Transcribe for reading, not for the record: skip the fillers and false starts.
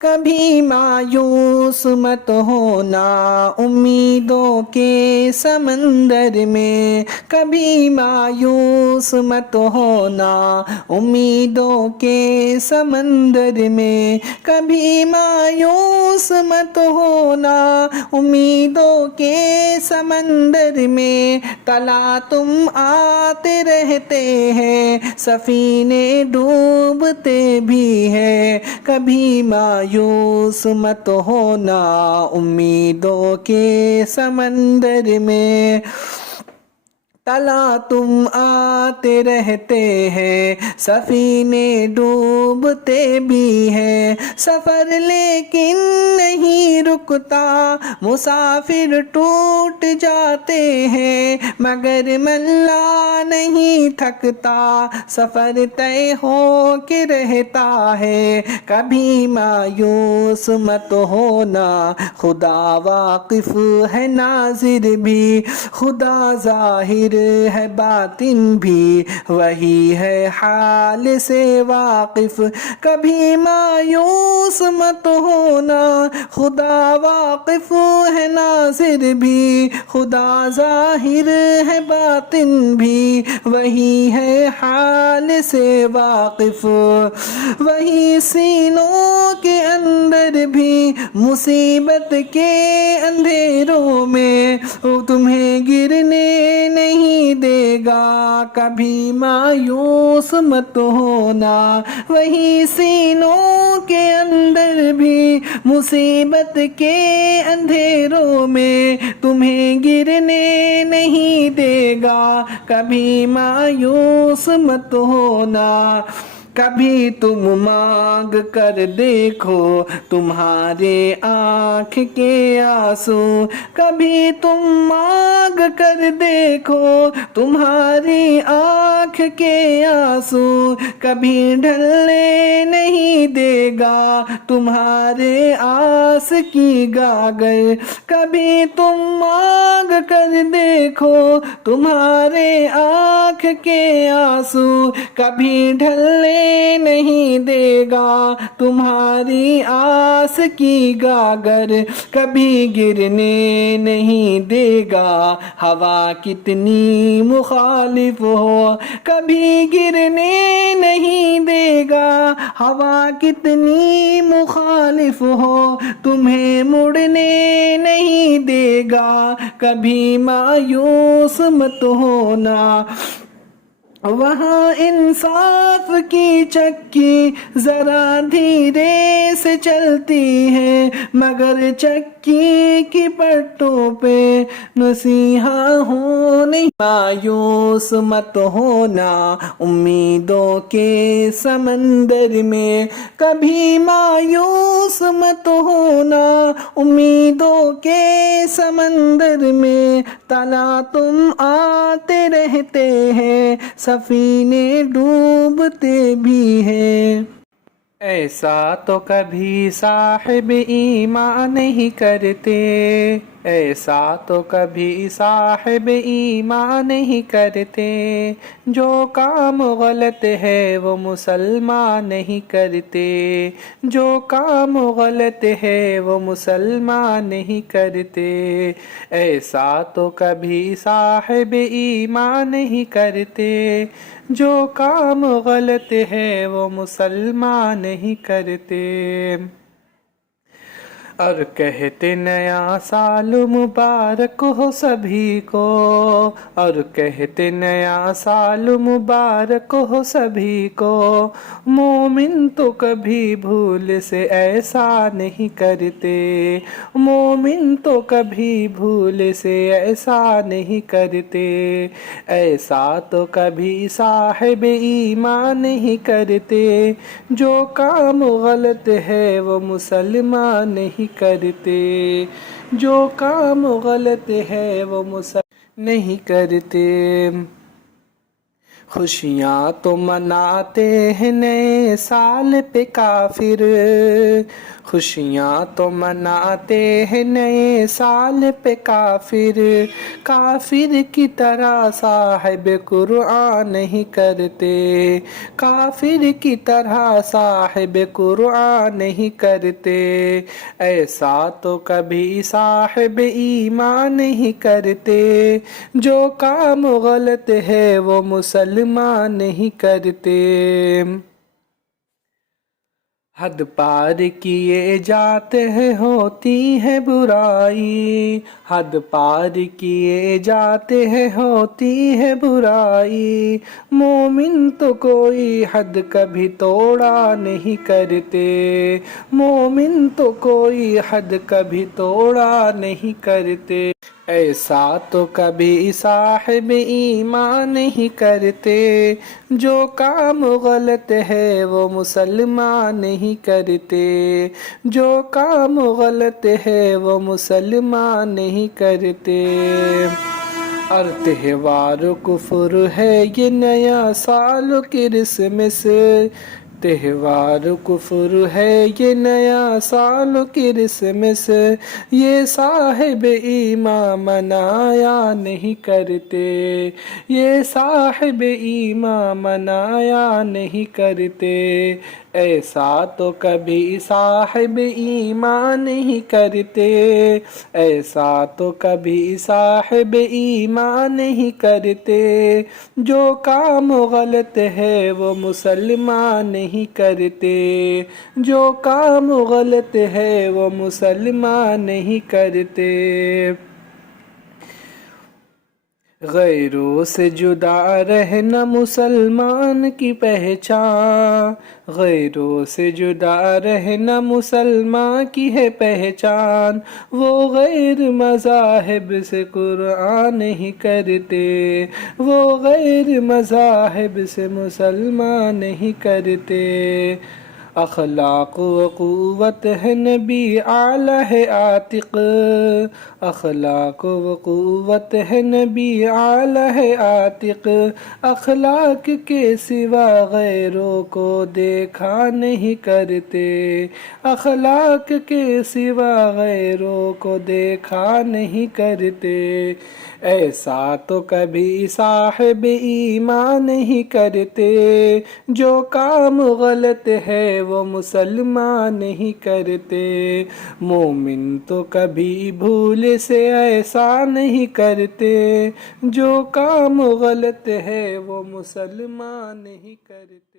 کبھی مایوس مت ہونا امیدوں کے سمندر میں، کبھی مایوس مت ہونا امیدوں کے سمندر میں، کبھی مایوس مت ہونا امیدوں کے سمندر میں، تلا تم آتے رہتے ہیں سفینے ڈوبتے بھی ہیں، کبھی مایوس مت ہونا امیدوں کے سمندر میں، تلا تم آتے رہتے ہیں سفینے ڈوبتے بھی ہیں، سفر لیکن نہیں رکتا مسافر ٹوٹ جاتے ہیں، مگر ملا نہیں تھکتا سفر طے ہو کے رہتا ہے، کبھی مایوس مت ہونا خدا واقف ہے ناظر بھی، خدا ظاہر ہے باطن بھی، وہی ہے حال سے واقف، کبھی مایوس مت ہونا خدا واقف ہے ناظر بھی، خدا ظاہر ہے باطن بھی، وہی ہے حال سے واقف، وہی سینوں کے اندر بھی مصیبت کے اندھیروں میں تمہیں گرنے نہیں دے گا، کبھی مایوس مت ہونا، وہی سینوں کے اندر بھی مصیبت کے اندھیروں میں تمہیں گرنے نہیں دے گا، کبھی مایوس مت ہونا، کبھی تم مانگ کر دیکھو تمہارے آنکھ کے آنسو، کبھی تم مانگ کر دیکھو تمہاری آنکھ کے آنسو، کبھی ڈھلنے نہیں دے گا تمہارے آس کی گاگر، کبھی تم مانگ کر دیکھو تمہارے آنکھ کے آنسو، کبھی ڈھلنے نہیں دے گا تمہاری آس کی گاگر، کبھی گرنے نہیں دے گا ہوا کتنی مخالف ہو، کبھی گرنے نہیں دے گا ہوا کتنی مخالف ہو، تمہیں مڑنے نہیں دے گا، کبھی مایوس مت ہونا، وہاں انصاف کی چکی ذرا دھیرے سے چلتی ہے، مگر چکی کی پٹوں پہ مسیحا ہو نہیں، مایوس مت ہونا امیدوں کے سمندر میں، کبھی مایوس مت ہونا امیدوں کے سمندر میں، تلا تم آتے رہتے ہیں سفینے ڈوبتے بھی ہیں، ایسا تو کبھی صاحب ایمان نہیں کرتے، ایسا تو کبھی صاحب ایمان نہیں کرتے، جو کام غلط ہے وہ مسلمان نہیں کرتے، جو کام غلط ہے وہ مسلمان نہیں کرتے، ایسا تو کبھی صاحب ایمان نہیں کرتے، جو کام غلط ہے وہ مسلمان نہیں کرتے، اور کہتے نیا سال مبارک ہو سبھی کو، اور کہتے نیا سال مبارک ہو سبھی کو، مومن تو کبھی بھول سے ایسا نہیں کرتے، مومن تو کبھی بھول سے ایسا نہیں کرتے، ایسا تو کبھی صاحب ایمان نہیں کرتے، جو کام غلط ہے وہ مسلمان نہیں کرتے، جو کام غلط ہے وہ مسلمان نہیں کرتے، خوشیاں تو مناتے ہیں نئے سال پہ کافر، خوشیاں تو مناتے ہیں نئے سال پہ کافر، کافر کی طرح صاحب قرآن نہیں کرتے، کافر کی طرح صاحب قرآن نہیں کرتے، ایسا تو کبھی صاحب ایمان نہیں کرتے، جو کام غلط ہے وہ مسلمان نہیں کرتے۔ حد پار کیے جاتے ہیں ہوتی ہے برائی، حد پار کیے جاتے ہیں ہوتی ہے برائی، مومن تو کوئی حد کبھی توڑا نہیں کرتے، مومن تو کوئی حد کبھی توڑا نہیں کرتے، ایسا تو کبھی صاحب ایمان نہیں کرتے، جو کام غلط ہے وہ مسلمان نہیں کرتے، جو کام غلط ہے وہ مسلمان نہیں کرتے۔ اور تہوار کفر ہے یہ نیا سال کرسمس، تہوار کفر ہے یہ نیا سال کرسمس، یہ صاحب ایمان منایا نہیں کرتے، یہ صاحب ایمان منایا نہیں کرتے، ایسا تو کبھی صاحب ایمان نہیں کرتے، ایسا تو کبھی صاحب ایمان نہیں کرتے، جو کام غلط ہے وہ مسلمان نہیں کرتے، جو کام غلط ہے وہ مسلمان نہیں کرتے۔ غیروں سے جدا رہنا مسلمان کی پہچان، غیروں سے جدا رہنا مسلمان کی ہے پہچان، وہ غیر مذاہب سے قرآن نہیں کرتے، وہ غیر مذاہب سے مسلمان نہیں کرتے، اخلاق و قوت ہے نبی اعلیٰ ہے عاتق، اخلاق و قوت ہے نبی اعلیٰ ہے عاتق، اخلاق کے سوا غیروں کو دیکھا نہیں کرتے، اخلاق کے سوا غیروں کو دیکھا نہیں کرتے، ایسا تو کبھی صاحب ایمان نہیں کرتے، جو کام غلط ہے وہ مسلمان نہیں کرتے، مومن تو کبھی بھول سے ایسا نہیں کرتے، جو کام غلط ہے وہ مسلمان نہیں کرتے۔